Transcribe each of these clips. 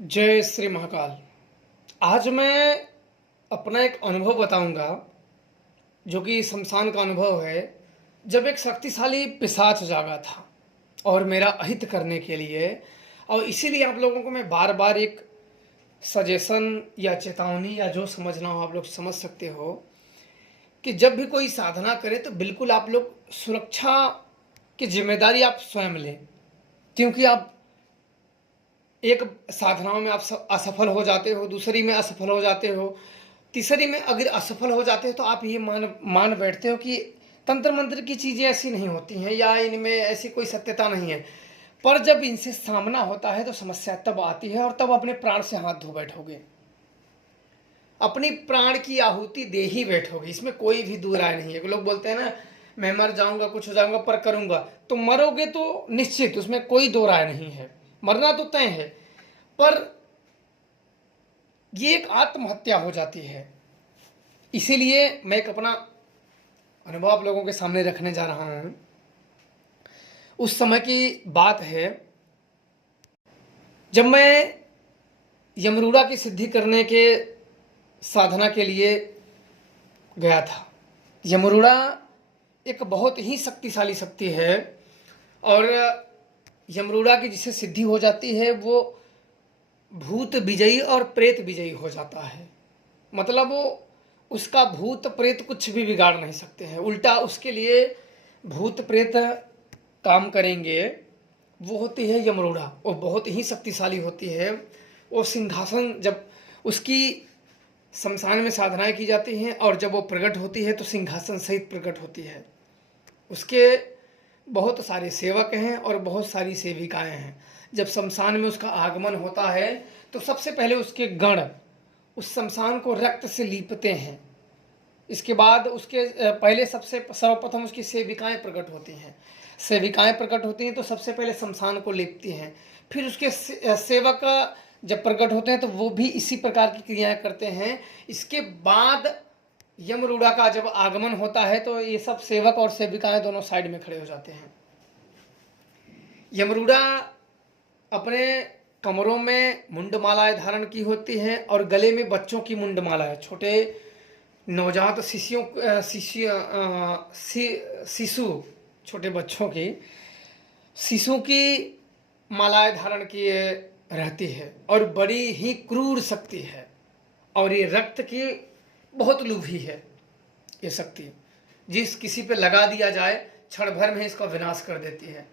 जय श्री महाकाल। आज मैं अपना एक अनुभव बताऊंगा जो कि शमशान का अनुभव है। जब एक शक्तिशाली पिशाच जागा था और मेरा अहित करने के लिए, और इसीलिए आप लोगों को मैं बार बार एक सजेशन या चेतावनी या जो समझना हो आप लोग समझ सकते हो कि जब भी कोई साधना करे तो बिल्कुल आप लोग सुरक्षा की जिम्मेदारी आप स्वयं लें। क्योंकि आप एक साधनाओं में आप असफल हो जाते हो, दूसरी में असफल हो जाते हो, तीसरी में अगर असफल हो जाते हो तो आप ये मान मान बैठते हो कि तंत्र मंत्र की चीज़ें ऐसी नहीं होती हैं या इनमें ऐसी कोई सत्यता नहीं है। पर जब इनसे सामना होता है तो समस्या तब आती है और तब अपने प्राण से हाथ धो बैठोगे, अपनी प्राण की आहुति दे ही बैठोगे। इसमें कोई भी दो राय नहीं है। लोग बोलते हैं ना, मैं मर जाऊंगा, कुछ हो जाऊंगा, पर करूंगा। तो मरोगे तो निश्चित, उसमें कोई दो राय नहीं है, मरना तो तय है। पर ये एक आत्महत्या हो जाती है। इसीलिए मैं एक अपना अनुभव आप लोगों के सामने रखने जा रहा हूं। उस समय की बात है जब मैं यमरूड़ा की सिद्धि करने के साधना के लिए गया था। यमरूड़ा एक बहुत ही शक्तिशाली शक्ति है और यमरूड़ा की जिसे सिद्धि हो जाती है वो भूत विजयी और प्रेत विजयी हो जाता है। मतलब वो उसका भूत प्रेत कुछ भी बिगाड़ नहीं सकते हैं, उल्टा उसके लिए भूत प्रेत काम करेंगे। वो होती है यमरूड़ा, वो बहुत ही शक्तिशाली होती है। वो सिंहासन, जब उसकी शमशान में साधनाएं की जाती हैं और जब वो प्रकट होती है तो सिंहासन सहित प्रकट होती है। उसके बहुत सारे सेवक हैं और बहुत सारी सेविकाएं हैं। जब शमशान में उसका आगमन होता है तो सबसे पहले उसके गण उस शमशान को रक्त से लीपते हैं। इसके बाद उसके पहले सबसे सर्वप्रथम उसकी सेविकाएं प्रकट होती हैं। सेविकाएं प्रकट होती हैं तो सबसे पहले शमशान को लीपती हैं। फिर उसके सेवक जब प्रकट होते हैं तो वो भी इसी प्रकार की क्रियाएं करते हैं। इसके बाद यमरूड़ा का जब आगमन होता है तो ये सब सेवक और सेविकाएं दोनों साइड में खड़े हो जाते हैं। यमरूड़ा अपने कमरों में मुंडमालाएं धारण की होती हैं और गले में बच्चों की मुंडमालाएं, छोटे नवजात शिशु छोटे बच्चों की शिशु की मालाएं धारण किए रहती है और बड़ी ही क्रूर शक्ति है। और ये रक्त की बहुत लोभी है। ये शक्ति जिस किसी पे लगा दिया जाए क्षण भर में इसका विनाश कर देती है।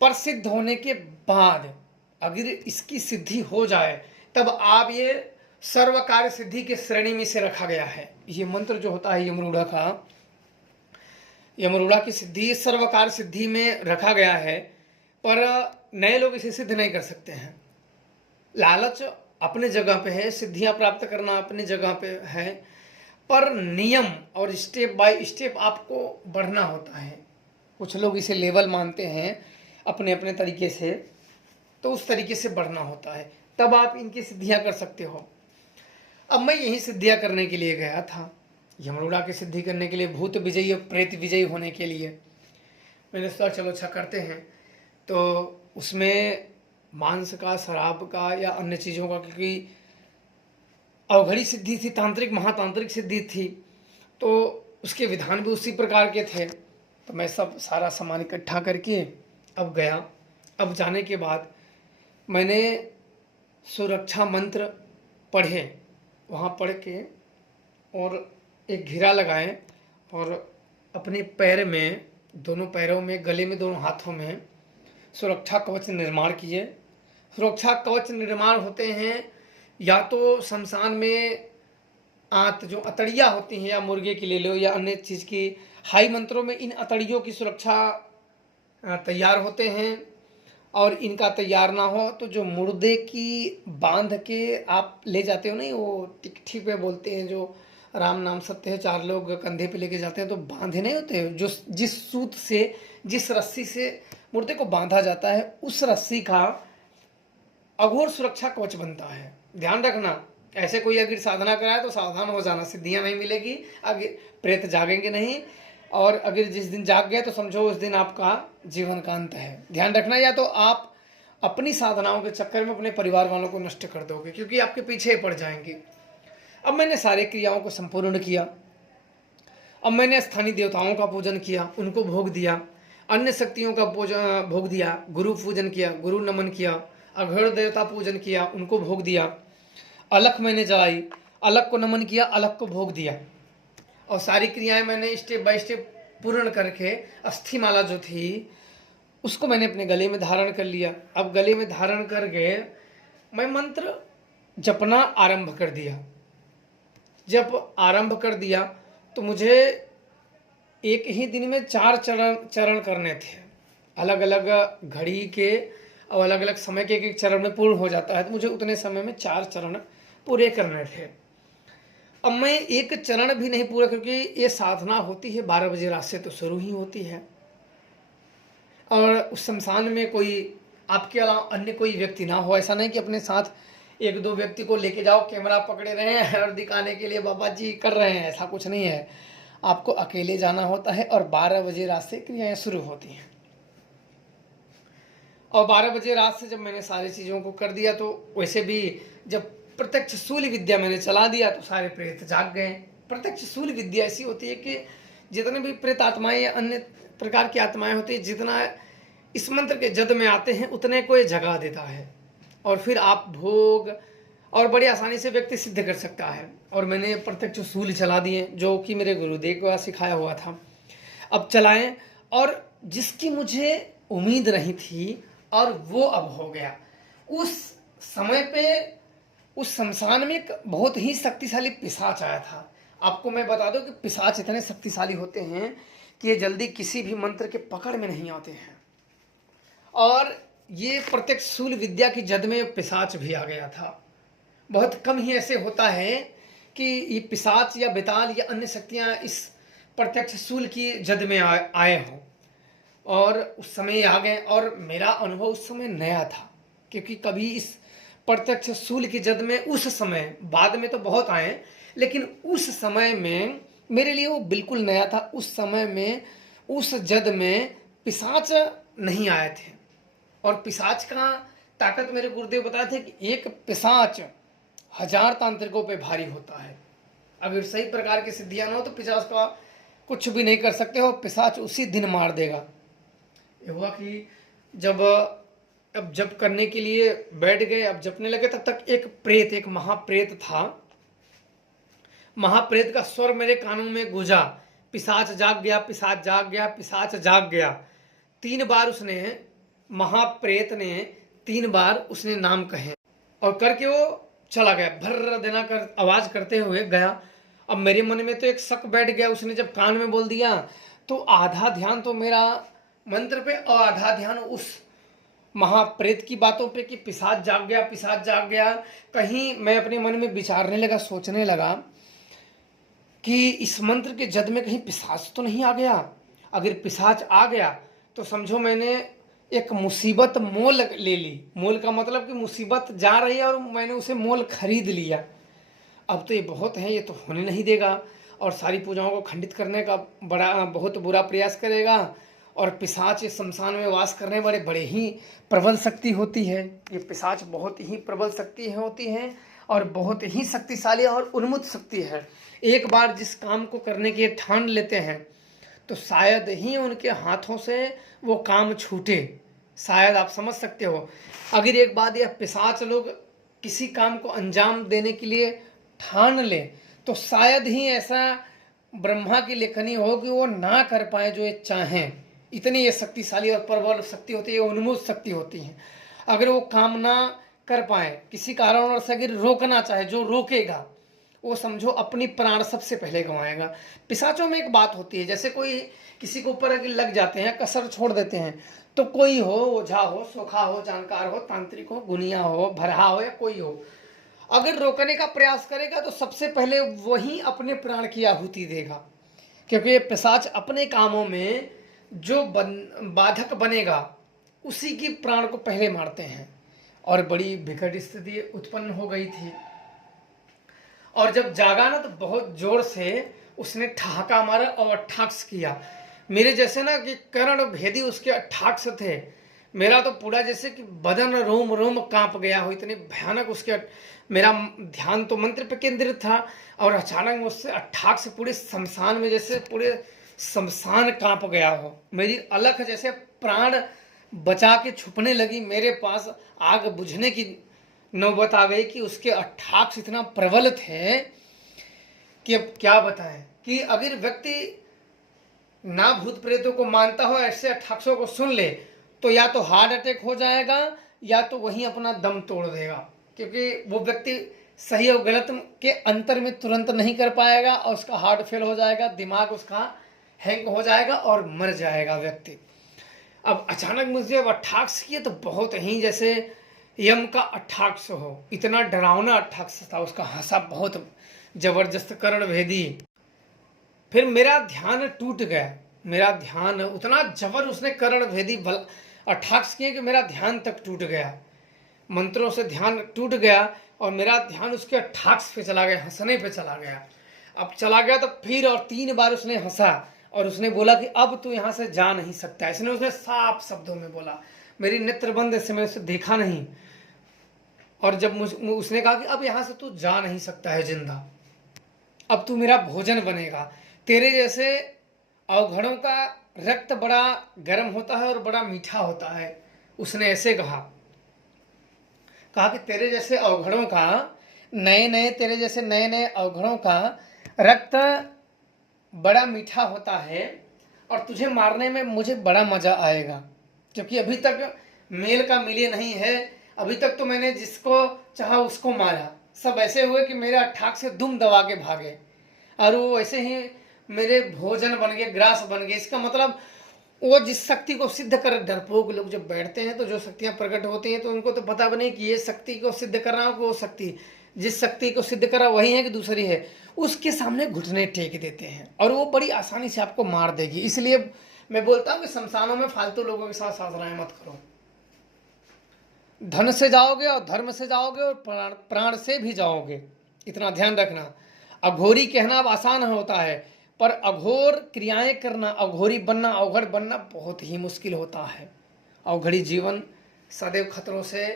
पर सिद्ध होने के बाद अगर इसकी सिद्धि हो जाए तब आप ये सर्व कार्य सिद्धि के श्रेणी में से रखा गया है। ये मंत्र जो होता है यमरूड़ा का, यमरूड़ा की सिद्धि सर्व कार्य सिद्धि में रखा गया है। पर नए लोग इसे सिद्ध नहीं कर सकते हैं। लालच अपने जगह पे है, सिद्धियां प्राप्त करना अपनी जगह पे है, पर नियम और स्टेप बाय स्टेप आपको बढ़ना होता है। कुछ लोग इसे लेवल मानते हैं अपने अपने तरीके से, तो उस तरीके से बढ़ना होता है, तब आप इनकी सिद्धियां कर सकते हो। अब मैं यही सिद्धियां करने के लिए गया था, यमरूड़ा की सिद्धि करने के लिए, भूत विजयी और प्रेत विजयी होने के लिए। मैंने सोचा चलो अच्छा करते हैं। तो उसमें मांस का, शराब का या अन्य चीज़ों का, क्योंकि अवघड़ी सिद्धि थी, तांत्रिक महातांत्रिक सिद्धि थी, तो उसके विधान भी उसी प्रकार के थे। तो मैं सब सारा सामान इकट्ठा करके अब गया। अब जाने के बाद मैंने सुरक्षा मंत्र पढ़े, वहाँ पढ़ के और एक घेरा लगाए और अपने पैर में, दोनों पैरों में, गले में, दोनों हाथों में सुरक्षा कवच निर्माण किए। सुरक्षा कवच निर्माण होते हैं या तो शमशान में आंत जो अतड़ियाँ होती हैं, या मुर्गे की ले लो या अन्य चीज़ की, हाई मंत्रों में इन अतड़ियों की सुरक्षा तैयार होते हैं। और इनका तैयार ना हो तो जो मुर्दे की बांध के आप ले जाते हो, नहीं वो टिकठी पे बोलते हैं, जो राम नाम सत्य है, चार लोग कंधे पे लेके जाते हैं, तो बांधे नहीं होते, जो जिस सूत से, जिस रस्सी से मुर्दे को बांधा जाता है, उस रस्सी का अघोर सुरक्षा कवच बनता है। ध्यान रखना, ऐसे कोई अगर साधना कराए तो सावधान हो जाना, सिद्धियां नहीं मिलेगी, आगे प्रेत जागेंगे नहीं। और अगर जिस दिन जाग गए तो समझो उस दिन आपका जीवन का अंत है। ध्यान रखना, या तो आप अपनी साधनाओं के चक्कर में अपने परिवार वालों को नष्ट कर दोगे, क्योंकि आपके पीछे पड़ जाएंगे। अब मैंने सारे क्रियाओं को संपूर्ण किया। अब मैंने स्थानीय देवताओं का पूजन किया, उनको भोग दिया, अन्य शक्तियों का भोग दिया, गुरु पूजन किया, गुरु नमन किया, अघड़ देवता पूजन किया, उनको भोग दिया, अलख मैंने जलाई, अलख को नमन किया, अलख को भोग दिया, और सारी क्रियाएं मैंने स्टेप बाय स्टेप पूर्ण करके अस्थि माला जो थी उसको मैंने अपने गले में धारण कर लिया। अब गले में धारण करके मैं मंत्र जपना आरंभ कर दिया। जब आरंभ कर दिया तो मुझे एक ही दिन में 4 चरण करने थे। अलग अलग घड़ी के और अलग अलग समय के एक चरण में पूर्ण हो जाता है, तो मुझे उतने समय में 4 चरण पूरे करने थे। अब मैं एक चरण भी नहीं पूरा, क्योंकि ये साधना होती है 12 बजे रात से तो शुरू ही होती है, और उस शमशान में कोई आपके अलावा अन्य कोई व्यक्ति ना हो। ऐसा नहीं कि अपने साथ 1-2 व्यक्ति को लेके जाओ, कैमरा पकड़े रहे हैं और दिखाने के लिए बाबा जी कर रहे हैं, ऐसा कुछ नहीं है। आपको अकेले जाना होता है और 12 बजे रात से क्रियाएं शुरू होती हैं। और 12 बजे रात से जब मैंने सारी चीज़ों को कर दिया, तो वैसे भी जब प्रत्यक्ष शूल विद्या मैंने चला दिया तो सारे प्रेत जाग गए। प्रत्यक्ष शूल विद्या ऐसी होती है कि जितने भी प्रेत आत्माएं या अन्य प्रकार की आत्माएं होती है, जितना इस मंत्र के जद में आते हैं उतने को ये जगा देता है, और फिर आप भोग और बड़ी आसानी से व्यक्ति सिद्ध कर सकता है। और मैंने प्रत्यक्ष शूल चला दिए, जो कि मेरे गुरुदेव का सिखाया हुआ था। अब चलाएं, और जिसकी मुझे उम्मीद नहीं थी और वो अब हो गया। उस समय पे उस शमशान में एक बहुत ही शक्तिशाली पिशाच आया था। आपको मैं बता दूं कि पिशाच इतने शक्तिशाली होते हैं कि ये जल्दी किसी भी मंत्र के पकड़ में नहीं आते हैं। और ये प्रत्यक्ष शूल विद्या की जद में पिशाच भी आ गया था। बहुत कम ही ऐसे होता है कि ये पिशाच या बेताल या अन्य शक्तियां इस प्रत्यक्ष शूल की जद में आए हों, और उस समय आ गए। और मेरा अनुभव उस समय नया था, क्योंकि कभी इस प्रत्यक्ष शूल की जद में उस समय, बाद में तो बहुत आए, लेकिन उस समय में मेरे लिए वो बिल्कुल नया था। उस समय में उस जद में पिशाच नहीं आए थे। और पिशाच का ताकत मेरे गुरुदेव बताए थे कि एक पिशाच 1000 तांत्रिकों पे भारी होता है। अगर सही प्रकार की सिद्धियां ना हो तो पिशाच का कुछ भी नहीं कर सकते हो, पिशाच उसी दिन मार देगा। ये हुआ कि जब करने के लिए बैठ गए, अब जपने लगे, तब तक एक महाप्रेत था। महाप्रेत का स्वर मेरे कानों में गूंजा, पिशाच जाग गया, पिशाच जाग गया, पिशाच जाग गया। 3 बार उसने, महाप्रेत ने 3 बार उसने नाम कहे, और करके वो चला गया, भर्र देना कर आवाज करते हुए गया। अब मेरे मन में तो एक शक बैठ गया। उसने जब कान में बोल दिया तो आधा ध्यान तो मेरा मंत्र पे और आधा ध्यान उस महाप्रेत की बातों पे कि पिशाच जाग गया, पिशाच जाग गया। कहीं मैं अपने मन में विचारने लगा, सोचने लगा कि इस मंत्र के जद में कहीं पिशाच तो नहीं आ गया। अगर पिशाच आ गया तो समझो मैंने एक मुसीबत मोल ले ली। मोल का मतलब कि मुसीबत जा रही है और मैंने उसे मोल खरीद लिया। अब तो ये बहुत है, ये तो होने नहीं देगा, और सारी पूजाओं को खंडित करने का बहुत बुरा प्रयास करेगा। और पिशाच इस शमशान में वास करने वाले बड़े ही प्रबल शक्ति होती है। ये पिशाच बहुत ही प्रबल शक्ति होती है और बहुत ही शक्तिशाली और उन्मुक्त शक्ति है। एक बार जिस काम को करने की ठान लेते हैं तो शायद ही उनके हाथों से वो काम छूटे। शायद आप समझ सकते हो, अगर एक बार यह पिशाच लोग किसी काम को अंजाम देने के लिए ठान ले तो शायद ही ऐसा ब्रह्मा की लेखनी हो कि वो ना कर पाए जो ये चाहें। इतनी ये शक्तिशाली और प्रबल शक्ति होती है, उन्मुक्त शक्ति होती है। अगर वो काम ना कर पाए, किसी कारणवश से अगर रोकना चाहे, जो रोकेगा वो समझो अपनी प्राण सबसे पहले गंवाएगा। पिशाचों में एक बात होती है, जैसे कोई किसी के ऊपर अगर लग जाते हैं, कसर छोड़ देते हैं, तो कोई हो, ओझा हो, सोखा हो, जानकार हो, तांत्रिक हो, गुनिया हो, भरहा हो या कोई हो, अगर रोकने का प्रयास करेगा तो सबसे पहले वही अपने प्राण की आहुति देगा। क्योंकि ये पिशाच अपने कामों में जो बाधक बनेगा उसी की प्राण को पहले मारते हैं। और बड़ी विकट स्थिति उत्पन्न हो गई थी। और जब जागा ना तो बहुत जोर से उसने ठहाका मारा और अट्ठाक्स किया। मेरे जैसे ना कि कर्ण भेदी उसके अट्ठाक्स थे। मेरा तो पूरा जैसे कि बदन रोम रोम कांप गया हो, इतने भयानक उसके। मेरा ध्यान तो मंत्र पे केंद्रित था, और अचानक मुझसे अट्ठाक से पूरे शमशान में, जैसे पूरे शमशान कांप गया हो। मेरी अलख जैसे प्राण बचा के छुपने लगी मेरे पास, आग बुझने की नौबत आ गई कि उसके अट्ठाक इतना प्रबल थे कि अब क्या बताएं। कि अगर व्यक्ति ना भूत प्रेतों को मानता हो, ऐसे अट्ठाक्षों को सुन ले, तो या तो हार्ट अटैक हो जाएगा या तो वहीं अपना दम तोड़ देगा, क्योंकि वो व्यक्ति सही और गलत के अंतर में तुरंत नहीं कर पाएगा, और उसका हार्ट फेल हो जाएगा, दिमाग उसका हैंग हो जाएगा और मर जाएगा व्यक्ति। अब अचानक मुझे अब अट्ठाक्ष किए तो बहुत ही जैसे यम का अट्ठाक्ष हो, इतना डरावना अट्ठाक्ष था उसका। हंसा बहुत जबरदस्त, कर्ण भेदी। फिर मेरा ध्यान टूट गया, मेरा ध्यान उतना जबर उसने कर्ण भेदी बल अट्ठाक्ष किए कि मेरा ध्यान तक टूट गया, मंत्रों से ध्यान टूट गया, और मेरा ध्यान उसके अट्ठाक्ष पे चला गया, हंसने पे चला गया। अब चला गया तो फिर और 3 बार उसने हंसा, और उसने बोला कि अब तू यहाँ से जा नहीं सकता। इसने उसने साफ शब्दों में बोला, मेरी नेत्र बंद से, मैं उसे देखा नहीं। और जब उसने कहा कि अब यहाँ से तू जा नहीं सकता है जिंदा, अब तू मेरा भोजन बनेगा। तेरे जैसे अवघड़ों का रक्त बड़ा गर्म होता है और बड़ा मीठा होता है। उसने ऐसे कहा कि तेरे जैसे अवघड़ों का, तेरे जैसे नए नए अवघड़ों का रक्त बड़ा मीठा होता है, और तुझे मारने में मुझे बड़ा मजा आएगा, क्योंकि अभी तक मेल का मिले नहीं है। अभी तक तो मैंने जिसको चाहा उसको मारा, सब ऐसे हुए कि मेरे अट्ठाक से दुम दबा के भागे, और वो ऐसे ही मेरे भोजन बन गए, ग्रास बन गए। इसका मतलब वो जिस शक्ति को सिद्ध कर, डरपोक लोग जब बैठते हैं तो जो शक्तियां प्रकट होती हैं तो उनको तो पता बने कि ये शक्ति को सिद्ध कर रहा हूँ, वो शक्ति जिस शक्ति को सिद्ध करा वही है कि दूसरी है, उसके सामने घुटने टेक देते हैं, और वो बड़ी आसानी से आपको मार देगी। इसलिए मैं बोलता हूँ कि शमशानों में फालतू लोगों के साथ साधनाएं मत करो। धन से जाओगे और धर्म से जाओगे और प्राण से भी जाओगे, इतना ध्यान रखना। अघोरी कहना अब आसान होता है, पर अघोर क्रियाएं करना, अघोरी बनना, अवघड़ बनना बहुत ही मुश्किल होता है। अवघड़ी जीवन सदैव खतरों से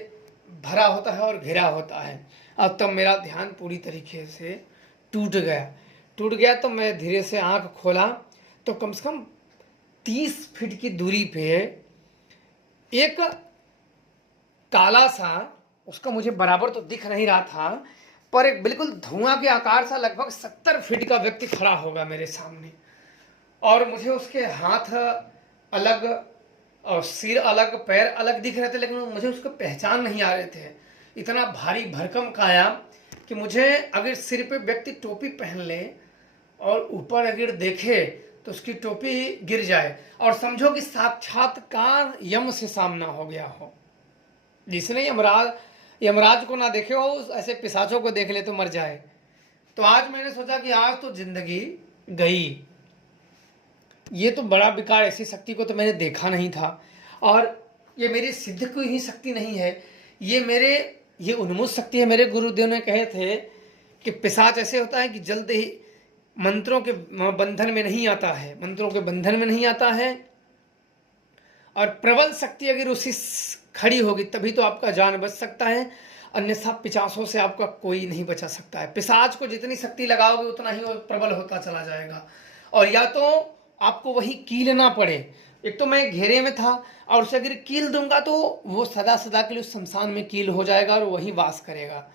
भरा होता है और घिरा होता है। अब तब मेरा ध्यान पूरी तरीके से टूट गया। तो मैं धीरे से आंख खोला तो कम से कम 30 फीट की दूरी पे एक काला सा, उसका मुझे बराबर तो दिख नहीं रहा था, पर एक बिल्कुल धुआं के आकार सा लगभग 70 फीट का व्यक्ति खड़ा होगा मेरे सामने, और मुझे उसके हाथ अलग और सिर अलग, पैर अलग दिख रहे थे, लेकिन मुझे उसको पहचान नहीं आ रहे थे। इतना भारी भरकम काया कि मुझे अगर सिर पे व्यक्ति टोपी पहन ले और ऊपर अगर देखे तो उसकी टोपी गिर जाए, और समझो कि साक्षात्कार यम से सामना हो गया हो। जिसने यमराज को ना देखे हो, ऐसे पिशाचों को देख ले तो मर जाए। तो आज मैंने सोचा कि आज तो जिंदगी गई, ये तो बड़ा बेकार, ऐसी शक्ति को तो मैंने देखा नहीं था, और ये मेरी सिद्ध कोई ही शक्ति नहीं है, ये उन्मूल शक्ति है। मेरे गुरुदेव ने कहे थे कि पिशाच ऐसे होता है कि जल्द ही मंत्रों के बंधन में नहीं आता है, और प्रबल शक्ति अगर उसी खड़ी होगी तभी तो आपका जान बच सकता है, अन्यथा पिशाचों से आपका कोई नहीं बचा सकता है। पिशाच को जितनी शक्ति लगाओगे उतना ही वो प्रबल होता चला जाएगा, और या तो आपको वही कीलना पड़े। एक तो मैं घेरे में था, और उसे अगर कील दूंगा तो वो सदा सदा के लिए उस शमशान में कील हो जाएगा और वही वास करेगा।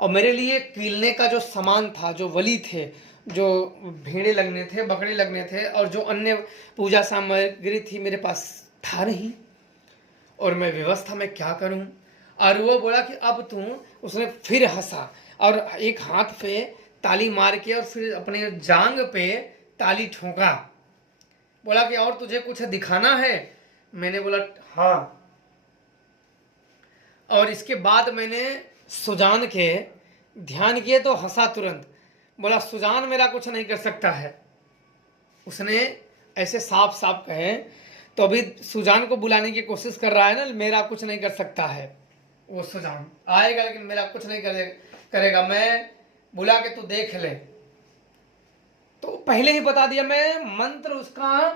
और मेरे लिए कीलने का जो सामान था, जो वली थे, जो भेड़े लगने थे, बकरे लगने थे, और जो अन्य पूजा सामग्री थी मेरे पास था नहीं, और मैं व्यवस्था में क्या करूं। और वो बोला कि अब तू, उसने फिर हंसा और एक हाथ पे ताली मार के और फिर अपने जांग पे ताली ठोका, बोला कि और तुझे कुछ दिखाना है। मैंने बोला हाँ, और इसके बाद मैंने सुजान के ध्यान किए तो हंसा तुरंत, बोला सुजान मेरा कुछ नहीं कर सकता है। उसने ऐसे साफ साफ कहे, तो अभी सुजान को बुलाने की कोशिश कर रहा है ना, मेरा कुछ नहीं कर सकता है। वो सुजान आएगा लेकिन मेरा कुछ नहीं करेगा, मैं बुला के तू देख ले। तो पहले ही बता दिया, मैं मंत्र उसका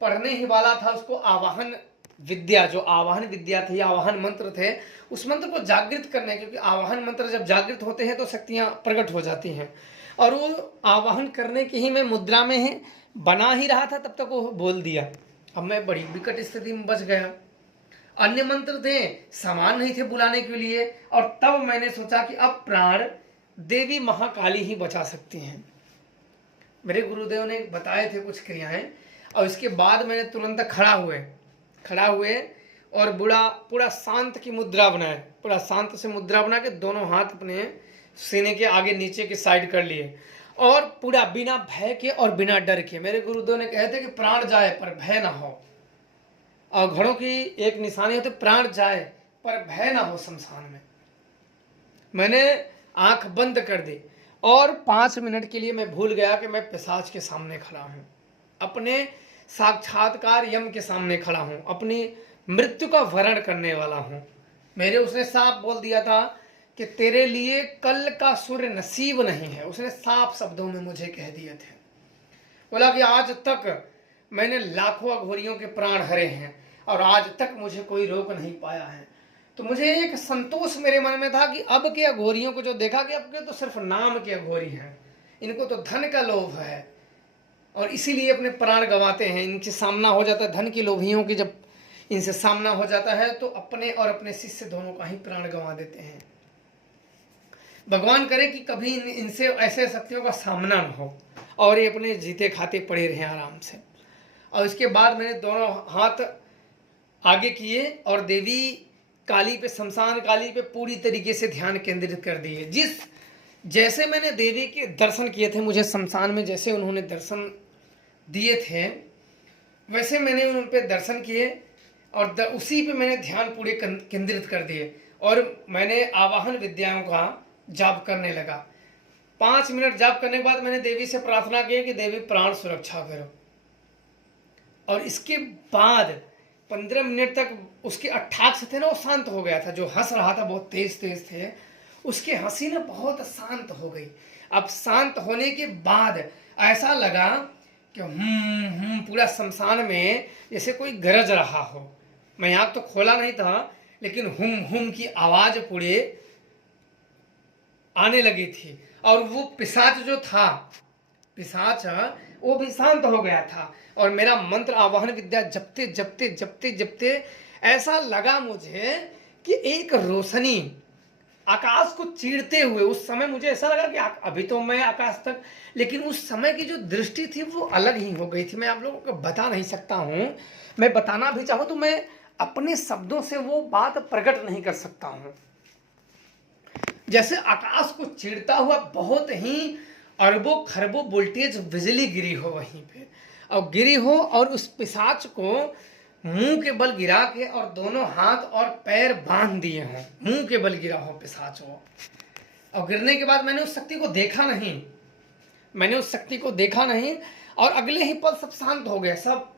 पढ़ने ही वाला था, उसको आवाहन विद्या, जो आवाहन विद्या थी, आवाहन मंत्र थे, उस मंत्र को जागृत करने, क्योंकि आवाहन मंत्र जब जागृत होते हैं तो शक्तियां प्रकट हो जाती हैं। और वो आवाहन करने की ही मैं मुद्रा में ही बना ही रहा था, तब तक वो बोल दिया। अब मैं बड़ी विकट स्थिति में बच गया। अन्य मंत्र थे, समान नहीं थे बुलाने के लिए, और तब मैंने सोचा कि अब प्राण देवी महाकाली ही बचा सकती हैं। मेरे गुरुदेव ने बताए थे कुछ क्रियाएं, और इसके बाद मैंने तुरंत खड़ा हुए और पूरा शांत की मुद्रा बनाए, पूरा शांत से मुद्रा बना के दोनों हाथ अपने सीने के आगे नीचे के साइड कर लिए, और पूरा बिना भय के और बिना डर के। मेरे गुरुदेव ने कहे थे कि प्राण जाए पर भय ना हो, और घड़ों की एक निशानी होती, प्राण जाए पर भय ना हो शमशान में। मैंने आंख बंद कर दी और 5 मिनट के लिए मैं भूल गया कि मैं पिशाच के सामने खड़ा हूं, अपने साक्षात्कार यम के सामने खड़ा हूं, अपनी मृत्यु का वरण करने वाला हूं। मेरे उसने साफ बोल दिया था कि तेरे लिए कल का सूर्य नसीब नहीं है, उसने साफ शब्दों में मुझे कह दिए थे। बोला कि आज तक मैंने लाखों अघोरियों के प्राण हरे हैं और आज तक मुझे कोई रोक नहीं पाया है। तो मुझे एक संतोष मेरे मन में था कि अब के अघोरियों को जो देखा कि अब के तो सिर्फ नाम के अघोरी हैं, इनको तो धन का लोभ है और इसीलिए अपने प्राण गंवाते हैं। इनसे सामना हो जाता है, धन की लोभियों की जब इनसे सामना हो जाता है तो अपने और अपने शिष्य दोनों का ही प्राण गंवा देते हैं। भगवान करे कि कभी इनसे ऐसे शक्तियों का सामना न हो और ये अपने जीते खाते पड़े रहे आराम से। और इसके बाद मैंने दोनों हाथ आगे किए और देवी काली पे, शमशान काली पे पूरी तरीके से ध्यान केंद्रित कर दिए। जैसे मैंने देवी के दर्शन किए थे, मुझे शमशान में जैसे उन्होंने दर्शन दिए थे वैसे मैंने उन पे दर्शन किए और उसी पे मैंने ध्यान पूरे केंद्रित कर दिए और मैंने आवाहन विद्याओं का जाप करने लगा। 5 मिनट जाप करने के बाद मैंने देवी से प्रार्थना की कि देवी प्राण सुरक्षा करो। और इसके बाद 15 मिनट तक उसके अट्ठाक्ष थे ना, वो शांत हो गया था। जो हंस रहा था बहुत तेज थे, उसकी हंसी ना बहुत शांत हो गई। अब शांत होने के बाद ऐसा लगा कि पूरा शमशान में जैसे कोई गरज रहा हो। मैं आँख तो खोला नहीं था, लेकिन हुम की आवाज पूरे आने लगी थी। और वो पिशाच जो था, पिशाच वो भी शांत हो गया था। और मेरा मंत्र आवाहन विद्या जपते ऐसा लगा मुझे कि एक रोशनी आकाश को चीरते हुए, उस समय मुझे ऐसा लगा कि अभी तो मैं आकाश तक, लेकिन उस समय की जो दृष्टि थी वो अलग ही हो गई थी। मैं आप लोगों को बता नहीं सकता हूं, मैं बताना भी चाहूं तो मैं अपने शब्दों से वो बात प्रकट नहीं कर सकता हूं। जैसे आकाश को चीरता हुआ बहुत ही अरबों खरबों वोल्टेज बिजली गिरी हो वहीं पे, और गिरी हो और उस पिशाच को मुंह के बल गिरा के और दोनों हाथ और पैर बांध दिए हों, मुंह के बल गिरा हो पिशाच वो। और गिरने के बाद मैंने उस शक्ति को देखा नहीं, और अगले ही पल सब शांत हो गया। सब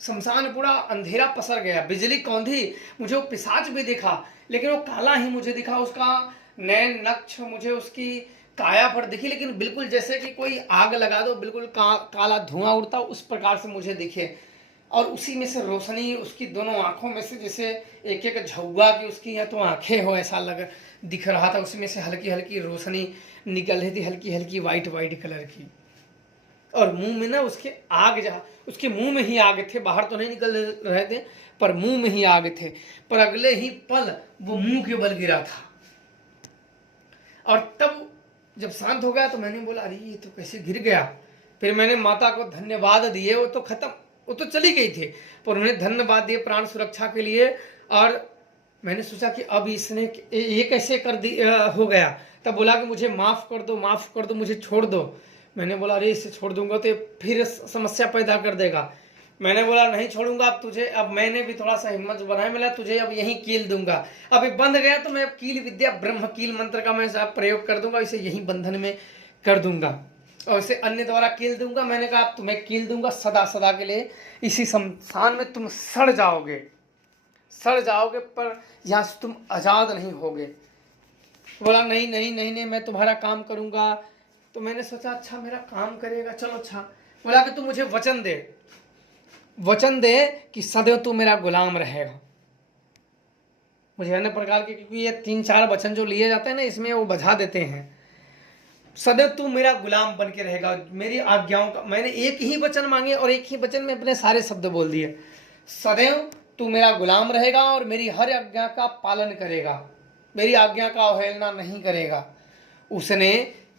शमशान पूरा अंधेरा पसर गया, बिजली कौंधी। मुझे वो पिशाच भी दिखा, लेकिन वो काला ही मुझे दिखा। उसका नैन नक्ष मुझे उसकी काया पर दिखी, लेकिन बिल्कुल जैसे कि कोई आग लगा दो, बिल्कुल काला धुआं उड़ता, उस प्रकार से मुझे दिखे। और उसी में से रोशनी उसकी दोनों आंखों में से जैसे एक एक झुग्गा की उसकी या तो आंखें हो, ऐसा दिख रहा था। उसमें से हल्की हल्की रोशनी निकल रही थी, हल्की हल्की वाइट कलर की। और मुंह में ना उसके आग, उसके मुंह में ही आग थे, बाहर तो नहीं निकल रहे थे, पर मुंह में ही आग थे। पर अगले ही पल वो मुंह के बल गिरा था। और तब जब शांत हो गया तो मैंने बोला, अरे ये तो कैसे गिर गया। फिर मैंने माता को धन्यवाद दिए, वो तो खत्म, वो तो चली गई थी, पर उन्हें धन्यवाद दिए प्राण सुरक्षा के लिए। और मैंने सोचा कि अब इसने ये कैसे हो गया। तब बोला कि मुझे माफ कर दो, मुझे छोड़ दो। मैंने बोला, अरे इसे छोड़ दूंगा तो फिर समस्या पैदा कर देगा। मैंने बोला, नहीं छोड़ूंगा अब तुझे। अब मैंने भी थोड़ा सा हिम्मत बनाया, मिला तुझे अब यहीं कील दूंगा। अब बंध गया तो मैं अब कील विद्या ब्रह्म कील मंत्र का मैं प्रयोग कर दूंगा, इसे यहीं बंधन में कर दूंगा और इसे अन्य द्वारा कील दूंगा। मैंने कहा अब तुम्हें कील दूंगा सदा के लिए, इसी शमशान में तुम सड़ जाओगे, पर यहाँ से तुम आजाद नहीं होगे। बोला, नहीं, मैं तुम्हारा काम करूंगा। तो मैंने सोचा, अच्छा मेरा काम करेगा, चलो अच्छा। बोला कि तू मुझे वचन दे। वचन दे कि सदैव तू मेरा गुलाम रहेगा। मुझे अन्य प्रकार के, क्योंकि ये 3-4 वचन जो लिए जाते हैं ना, इसमें वो बधा देते हैं। सदैव तू मेरा गुलाम बन के रहेगा, मेरी आज्ञाओं का, मैंने एक ही वचन मांगे और एक ही वचन में अपने सारे शब्द बोल दिए। सदैव तू मेरा गुलाम रहेगा और मेरी हर आज्ञा का पालन करेगा, मेरी आज्ञा का अवहेलना नहीं करेगा। उसने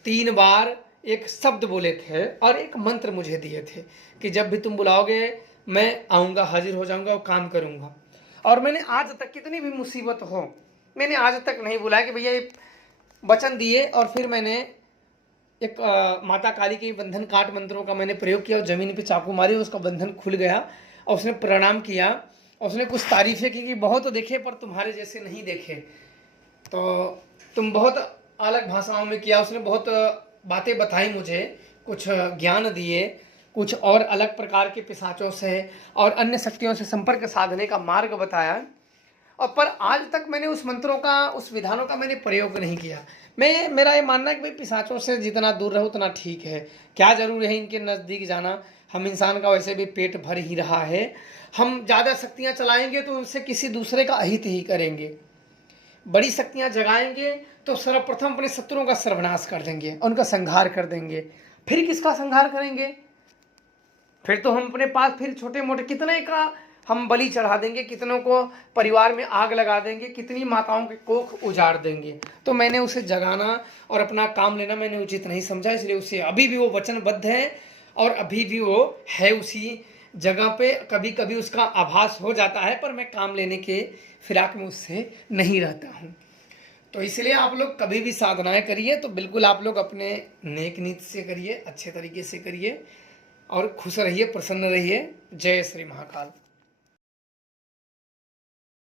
3 बार एक शब्द बोले थे और एक मंत्र मुझे दिए थे कि जब भी तुम बुलाओगे मैं आऊँगा, हाजिर हो जाऊँगा और काम करूँगा। और मैंने आज तक, कितनी भी मुसीबत हो, मैंने आज तक नहीं बुलाया कि भैया ये वचन दिए और फिर मैंने एक माता काली के बंधन काट मंत्रों का मैंने प्रयोग किया और ज़मीन पे चाकू मारी, उसका बंधन खुल गया और उसने प्रणाम किया और उसने कुछ तारीफ़ें की कि बहुत देखे पर तुम्हारे जैसे नहीं देखे, तो तुम बहुत अलग भाषाओं में किया। उसने बहुत बातें बताई मुझे, कुछ ज्ञान दिए, कुछ और अलग प्रकार के पिशाचों से और अन्य शक्तियों से संपर्क साधने का मार्ग बताया। और पर आज तक मैंने उस मंत्रों का, उस विधानों का मैंने प्रयोग नहीं किया। मेरा ये मानना है कि भाई पिशाचों से जितना दूर रहो उतना ठीक है। क्या जरूर है इनके नज़दीक जाना, हम इंसान का वैसे भी पेट भर ही रहा है। हम ज़्यादा शक्तियाँ चलाएंगे तो उनसे किसी दूसरे का अहित ही करेंगे, बड़ी शक्तियाँ जगाएंगे तो सर्वप्रथम अपने शत्रुओं का सर्वनाश कर देंगे, उनका संहार कर देंगे। फिर किसका संहार करेंगे? फिर तो हम अपने पास फिर छोटे मोटे कितने का हम बलि चढ़ा देंगे, कितनों को परिवार में आग लगा देंगे, कितनी माताओं के कोख उजाड़ देंगे। तो मैंने उसे जगाना और अपना काम लेना मैंने उचित नहीं समझा, इसलिए उसे अभी भी वो वचनबद्ध है और अभी भी वो है उसी जगह पे। कभी कभी उसका आभास हो जाता है पर मैं काम लेने के फिराक में उससे नहीं रहता हूँ। तो इसलिए आप लोग कभी भी साधनाएं करिए तो बिल्कुल आप लोग अपने नेक नीति से करिए, अच्छे तरीके से करिए और खुश रहिए, प्रसन्न रहिए। जय श्री महाकाल।